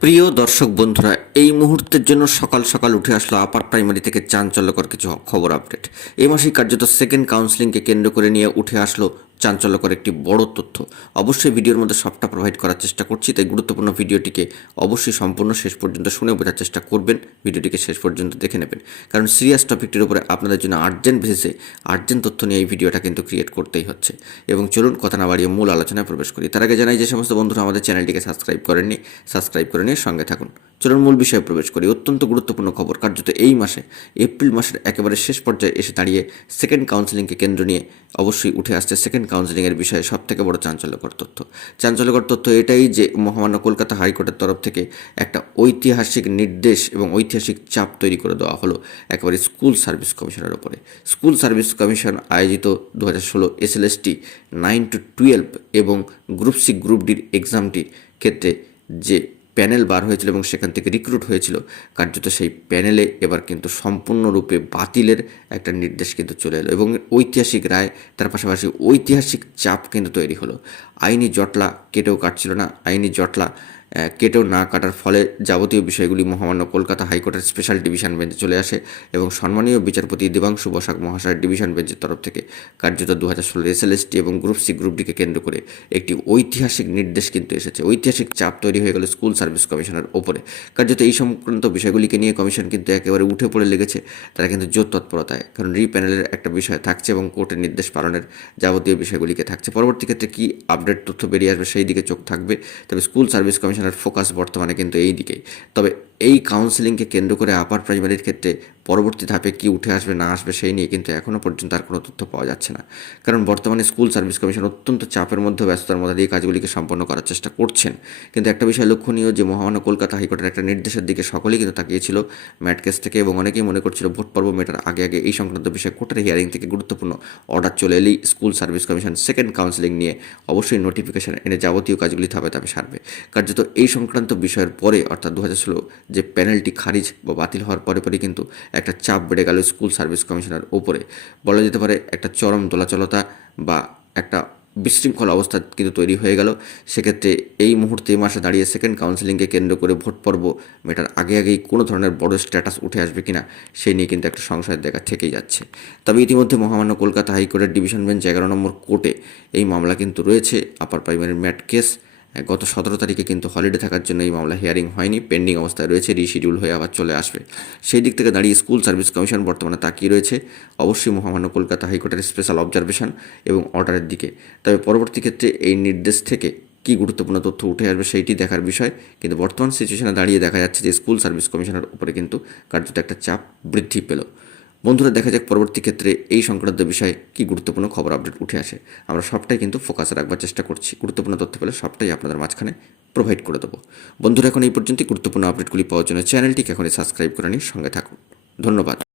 প্রিয় দর্শক বন্ধুরা, এই মুহূর্তের জন্য সকাল সকাল উঠে আসলো আপার প্রাইমারি থেকে চাঞ্চল্যকর কিছু খবর আপডেট এই মাসেই কার্যত সেকেন্ড কাউন্সিলিংকে কেন্দ্র করে নিয়ে উঠে আসলো চাঞ্চল্যকর একটি বড় তথ্য। অবশ্যই ভিডিওর মধ্যে সবটা প্রোভাইড করার চেষ্টা করছি, তাই গুরুত্বপূর্ণ ভিডিওটিকে অবশ্যই সম্পূর্ণ শেষ পর্যন্ত শুনে বোঝার চেষ্টা করবেন। ভিডিওটিকে শেষ পর্যন্ত দেখে নেবেন। কারণ সিরিয়াস টপিকটির উপরে আপনাদের জন্য আর্জেন্ট বেসিসে আর্জেন্ট তথ্য নিয়ে এই ভিডিওটা কিন্তু ক্রিয়েট করতেই হচ্ছে। এবং চলুন কথা না বাড়িয়ে মূল আলোচনায় প্রবেশ করি। তার আগে জানাই যে সমস্ত বন্ধুরা আমাদের চ্যানেলটিকে সাবস্ক্রাইব করেননি সাবস্ক্রাইব করে নিয়ে সঙ্গে থাকুন। চলুন মূল বিষয়ে প্রবেশ করি। অত্যন্ত গুরুত্বপূর্ণ খবর। কার্যত এই মাসে, এপ্রিল মাসের একেবারে শেষ পর্যায়ে এসে দাঁড়িয়ে সেকেন্ড কাউন্সিলিংকে কেন্দ্র নিয়ে অবশ্যই উঠে আসছে সেকেন্ড কাউন্সিলিংয়ের বিষয়ে সব থেকে বড় চাঞ্চল্যকর তথ্য। চাঞ্চল্যকর তথ্য এটাই যে, মহামান্য কলকাতা হাইকোর্টের তরফ থেকে একটা ঐতিহাসিক নির্দেশ এবং ঐতিহাসিক চাপ তৈরি করে দেওয়া হলো একেবারে স্কুল সার্ভিস কমিশনের ওপরে। স্কুল সার্ভিস কমিশন আয়োজিত দু হাজার ষোলো এসএলএসটি নাইন টু টুয়েলভ এবং গ্রুপ সি গ্রুপ ডির এক্সামটির ক্ষেত্রে যে প্যানেল বার হয়েছিল এবং সেখান থেকে রিক্রুট হয়েছিল। কার্যত সেই প্যানেলে এবার কিন্তু সম্পূর্ণরূপে বাতিলের একটা নির্দেশ কিন্তু চলে এলো এবং ঐতিহাসিক রায়, তার পাশাপাশি ঐতিহাসিক চাপ কিন্তু তৈরি হলো। আইনি জটলা কেটেও কাটছিল না। আইনি জটলা কেটেও না কাটার ফলে যাবতীয় বিষয়গুলি মহামান্য কলকাতা হাইকোর্টের স্পেশাল ডিভিশন বেঞ্চে চলে আসে এবং সম্মানীয় বিচারপতি দেবাংশু বসাক মহাশয়ের ডিভিশন বেঞ্চের তরফ থেকে কার্যত দু হাজার ষোলো এসএলএসটি এবং গ্রুপ সি, গ্রুপ ডিকে কেন্দ্র করে একটি ঐতিহাসিক নির্দেশ কিন্তু এসেছে। ঐতিহাসিক চাপ তৈরি হয়ে গেল স্কুল সার্ভিস কমিশনের ওপরে। কার্যত এই সংক্রান্ত বিষয়গুলিকে নিয়ে কমিশন কিন্তু একেবারে উঠে পড়ে লেগেছে, তারা কিন্তু জোর তৎপরতায়। কারণ রি প্যানেলের একটা বিষয় থাকছে এবং কোর্টের নির্দেশ পালনের যাবতীয় বিষয়গুলিকে থাকছে। পরবর্তী ক্ষেত্রে কী আপডেট তথ্য বেরিয়ে আসবে সেই দিকে চোখ থাকবে। তবে স্কুল সার্ভিস কমিশনের ফোকাস বর্তমানে কিন্তু এই দিকেই তবে এই কাউন্সিলিংকে কেন্দ্র করে আপার প্রাইমারির ক্ষেত্রে পরবর্তী ধাপে কি উঠে আসবে, না আসবে, সেই নিয়ে কিন্তু এখনও পর্যন্ত আর কোনো তথ্য পাওয়া যাচ্ছে না। কারণ বর্তমানে স্কুল সার্ভিস কমিশন অত্যন্ত চাপের মধ্যে ব্যস্ততার মধ্যে দিয়ে কাজগুলিকে সম্পন্ন করার চেষ্টা করছেন। কিন্তু একটা বিষয় লক্ষণীয় যে, মহামান্য কলকাতা হাইকোর্টের একটা নির্দেশের দিকে সকলেই কিন্তু তাকিয়েছিল ম্যাট কেস থেকে এবং অনেকেই মনে করছিল ভোট পর্ব মেটার আগে আগে এই সংক্রান্ত বিষয়ে কোর্টের হিয়ারিং থেকে গুরুত্বপূর্ণ অর্ডার চলে এলেই school service commission second counselling নিয়ে অবশ্যই নোটিফিকেশন এনে যাবতীয় কাজগুলি ধাপে ধাপে সারবে। কার্যত এই সংক্রান্ত বিষয়ের পরে, অর্থাৎ দু হাজার ষোলো যে প্যানেলটি খারিজ বা বাতিল হওয়ার পরে পরে কিন্তু একটা চাপ বেড়ে গেল স্কুল সার্ভিস কমিশনের ওপরে বলা যেতে পারে একটা চরম দোলাচলতা বা একটা বিশৃঙ্খল অবস্থা কিন্তু তৈরি হয়ে গেল। সেক্ষেত্রে এই মুহূর্তে এই মাসে দাঁড়িয়ে সেকেন্ড কাউন্সিলিংকে কেন্দ্র করে ভোট পর্ব মেটার আগে আগেই কোনো ধরনের বড় স্ট্যাটাস উঠে আসবে কিনা, সেই নিয়ে কিন্তু একটা সংশয়ের দেখা থেকেই যাচ্ছে। তবে ইতিমধ্যে মহামান্য কলকাতা হাইকোর্টের ডিভিশন বেঞ্চ এগারো নম্বর কোর্টে এই মামলা কিন্তু রয়েছে। আপার প্রাইমারি ম্যাট কেস গত সতেরো তারিখে কিন্তু হলিডে থাকার জন্য এই মামলা হিয়ারিং হয়নি পেন্ডিং অবস্থায় রয়েছে রিশিডিউল হয়ে আবার চলে আসবে। সেই দিক থেকে দাঁড়িয়ে স্কুল সার্ভিস কমিশন বর্তমানে তাকিয়ে রয়েছে? অবশ্যই মহামান্য কলকাতা হাইকোর্টের স্পেশাল অবজারভেশন এবং অর্ডারের দিকে। তবে পরবর্তী ক্ষেত্রে এই নির্দেশ থেকে কী গুরুত্বপূর্ণ তথ্য উঠে আসবে সেইটি দেখার বিষয়। কিন্তু বর্তমান সিচুয়েশনে দাঁড়িয়ে দেখা যাচ্ছে যে স্কুল সার্ভিস কমিশনের উপরে কিন্তু কার্যত একটা চাপ বৃদ্ধি পেল। বন্ধুরা, দেখা যাক পরবর্তী ক্ষেত্রে এই সংক্রান্ত বিষয়ে কি গুরুত্বপূর্ণ খবর আপডেট উঠে আসে। আমরা সবটাই কিন্তু ফোকাসে রাখবার চেষ্টা করছি। গুরুত্বপূর্ণ তথ্য পেলে সবটাই আপনাদের মাঝখানে প্রোভাইড করে দেবো। বন্ধুরা, এখন এই পর্যন্ত গুরুত্বপূর্ণ আপডেটগুলি পাওয়ার জন্য চ্যানেলটিকে এখনই সাবস্ক্রাইব করে নিয়ে সঙ্গে থাকুন। ধন্যবাদ।